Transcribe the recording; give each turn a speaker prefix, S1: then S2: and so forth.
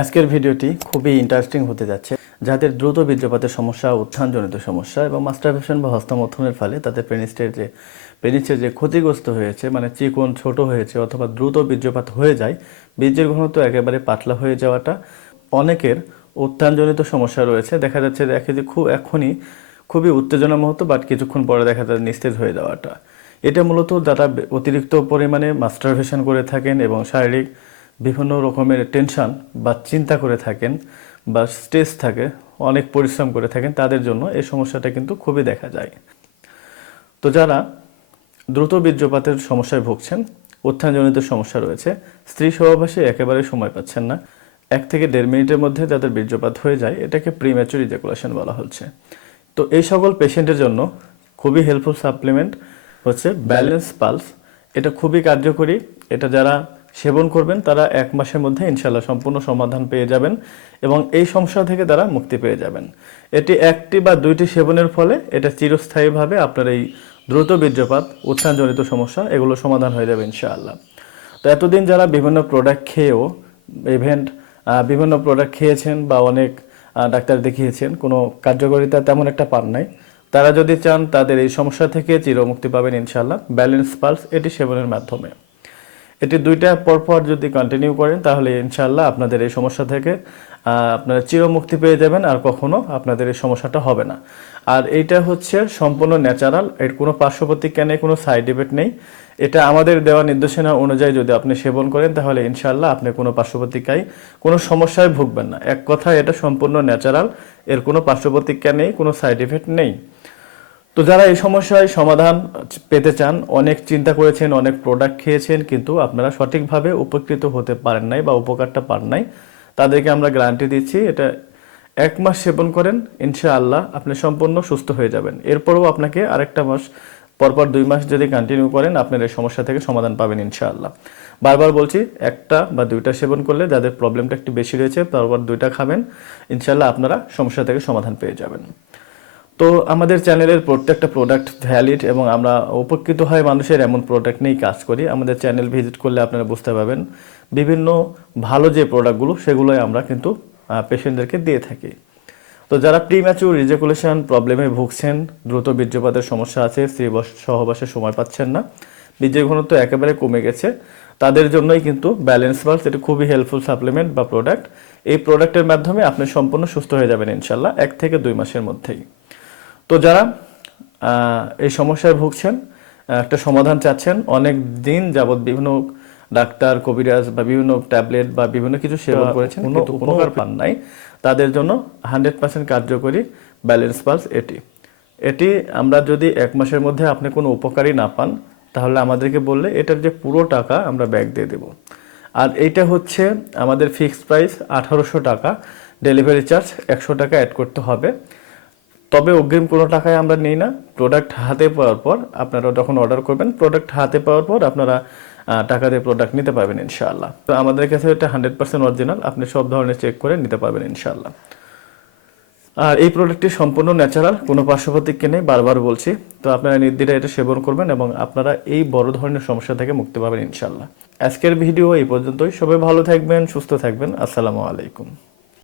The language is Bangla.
S1: আজকের ভিডিওটি খুবই ইন্টারেস্টিং হতে যাচ্ছে। যাদের দ্রুত বীর্যপাতের সমস্যা, উত্থানজনিত সমস্যা এবং মাস্টারবেশন বা হস্তমথনের ফলে তাদের পেনিস্টের যে পেনিসের যে ক্ষতিগ্রস্ত হয়েছে মানে চিকন, ছোট হয়েছে অথবা দ্রুত বীর্যপাত হয়ে যায়, বীর্যের ঘনত্ব একেবারে পাতলা হয়ে যাওয়াটা অনেকের উত্থানজনিত সমস্যা রয়েছে। দেখা যাচ্ছে দেখে যে খুব এখনই খুবই উত্তেজনা মুহূর্ত বাট কিছুক্ষণ পরে দেখা যায় নিস্তেজ হয়ে যাওয়াটা। এটা মূলত যারা অতিরিক্ত পরিমাণে মাস্টারভেশন করে থাকেন এবং শারীরিক বিভিন্ন রকমের টেনশন বা চিন্তা করে থাকেন বা স্ট্রেস থাকে, অনেক পরিশ্রম করে থাকেন, তাদের জন্য এই সমস্যাটা কিন্তু খুবই দেখা যায়। তো যারা দ্রুত বীর্যপাতের সমস্যায় ভুগছেন, উত্থানজনিত সমস্যা রয়েছে, স্ত্রী সহবাসে একেবারে সময় পাচ্ছেন না, এক থেকে দেড় মিনিটের মধ্যে যাদের বীর্যপাত হয়ে যায়, এটাকে প্রিম্যাচুর ইজাকুলেশন বলা হচ্ছে। তো এই সকল পেশেন্টের জন্য খুবই হেল্পফুল সাপ্লিমেন্ট হচ্ছে ব্যালেন্স পালস এটা খুবই কার্যকরী, এটা যারা সেবন করবেন, তারা এক মাসের মধ্যে ইনশাল্লাহ সম্পূর্ণ সমাধান পেয়ে যাবেন এবং এই সমস্যা থেকে তারা মুক্তি পেয়ে যাবেন। এটি একটি বা দুইটি সেবনের ফলে এটা চিরস্থায়ীভাবে আপনার এই দ্রুত বীর্যপাত, উত্থানজনিত সমস্যা এগুলো সমাধান হয়ে যাবে ইনশাআল্লাহ। তো এতদিন যারা বিভিন্ন প্রোডাক্ট খেয়েও ইভেন্ট বিভিন্ন প্রোডাক্ট খেয়েছেন বা অনেক ডাক্তার দেখিয়েছেন, কোনো কার্যকারিতা তেমন একটা পান নাই, তারা যদি চান তাদের এই সমস্যা থেকে চিরমুক্তি পাবেন ইনশাআল্লাহ। ব্যালেন্স পালস এটি সেবনের মাধ্যমে। এটি দুইটা পরপর যদি কন্টিনিউ করেন, তাহলে ইনশাল্লাহ আপনাদের এই সমস্যা থেকে আপনারা চিরমুক্তি পেয়ে যাবেন আর কখনো আপনাদের এই সমস্যাটা হবে না। আর এইটা হচ্ছে সম্পূর্ণ ন্যাচারাল, এর কোনো পার্শ্ব প্রতিক্রিয়া নেই, কোনো সাইড ইফেক্ট নেই। এটা আমাদের দেওয়া নির্দেশনা অনুযায়ী যদি আপনি সেবন করেন, তাহলে ইনশাল্লাহ আপনি কোনো পার্শ্ব প্রতিক্রিয়ায় কোনো সমস্যায় ভুগবেন না। এক কথায় এটা সম্পূর্ণ ন্যাচারাল, এর কোনো পার্শ্ব প্রতিক্রিয়া নেই, কোনো সাইড ইফেক্ট নেই। তো যারা এই সমস্যায় সমাধান পেতে চান, অনেক চিন্তা করেছেন, অনেক প্রোডাক্ট খেয়েছেন, কিন্তু আপনারা সঠিকভাবে উপকৃত হতে পারেন নাই বা উপকারটা পান নাই, তাদেরকে আমরা গ্যারান্টি দিচ্ছি এটা এক মাস সেবন করেন, ইনশাআল্লাহ আপনি সম্পূর্ণ সুস্থ হয়ে যাবেন। এরপরও আপনাকে আরেকটা মাস, পরপর দুই মাস যদি কন্টিনিউ করেন, আপনার এই সমস্যা থেকে সমাধান পাবেন ইনশাআল্লাহ। বারবার বলছি, একটা বা দুইটা সেবন করলে যাদের প্রবলেমটা একটু বেশি রয়েছে, তারপর দুইটা খাবেন, ইনশাআল্লাহ আপনারা সমস্যা থেকে সমাধান পেয়ে যাবেন। তো আমাদের চ্যানেলের প্রত্যেকটা প্রোডাক্ট ভ্যালিড এবং আমরা উপকৃত হয় মানুষের এমন প্রোডাক্ট নিয়েই কাজ করি। আমাদের চ্যানেল ভিজিট করলে আপনারা বুঝতে পারবেন বিভিন্ন ভালো যে প্রোডাক্টগুলো সেগুলোই আমরা কিন্তু পেশেন্টদেরকে দিয়ে থাকি। তো যারা প্রিম্যাচুর রিজেকুলেশন প্রবলেমে ভুগছেন, দ্রুত বীর্যপাতের সমস্যা আছে, স্ত্রী সহবাসে সময় পাচ্ছেন না, বীর্যের ঘনত্ব একেবারে কমে গেছে, তাদের জন্যই কিন্তু ব্যালেন্স পালস এটা খুবই হেল্পফুল সাপ্লিমেন্ট বা প্রোডাক্ট এই প্রোডাক্টের মাধ্যমে আপনি সম্পূর্ণ সুস্থ হয়ে যাবেন ইনশাল্লাহ, এক থেকে দুই মাসের মধ্যেই। তো যারা এই সমস্যায় ভুগছেন একটা সমাধান চাচ্ছেন অনেক দিন যাবৎ বিভিন্ন ডাক্তার কবিরাজ বা বিভিন্ন ট্যাবলেট বা বিভিন্ন কিছু সেবন করেছেন কিন্তু কোনো উপকার পান নাই। তাদের জন্য হান্ড্রেড পার্সেন্ট কার্যকরী ব্যালেন্স পালস এটি। এটি আমরা যদি এক মাসের মধ্যে আপনি কোনো উপকারই না পান তাহলে আমাদেরকে বললে এটার যে পুরো টাকা আমরা ব্যাক দিয়ে দেব। আর এইটা হচ্ছে আমাদের ফিক্সড প্রাইস আঠারোশো টাকা। ডেলিভারি চার্জ একশো টাকা অ্যাড করতে হবে। তবে অগ্রিম কোনো টাকায় আমরা নেই না। প্রোডাক্ট হাতে পাওয়ার পর আপনারা যখন অর্ডার করবেন প্রোডাক্ট হাতে পাওয়ার পর আপনারা টাকা দিয়ে প্রোডাক্ট নিতে পারবেন ইনশাআল্লাহ। তো আমাদের কাছে এটা হান্ড্রেড পার্সেন্ট অরিজিনাল আপনি সব ধরনের চেক করে নিতে পারবেন ইনশাআল্লাহ। আর এই প্রোডাক্টটি সম্পূর্ণ ন্যাচারাল কোনো পার্শ্ব প্রতিক্রিয়া নেই, বারবার বলছি। তো আপনারা নির্দ্বিধায় এটা সেবন করবেন এবং আপনারা এই বড় ধরনের সমস্যা থেকে মুক্তি পাবেন ইনশাআল্লাহ। আজকের ভিডিও এই পর্যন্তই। সবাই ভালো থাকবেন, সুস্থ থাকবেন। আসসালামু আলাইকুম।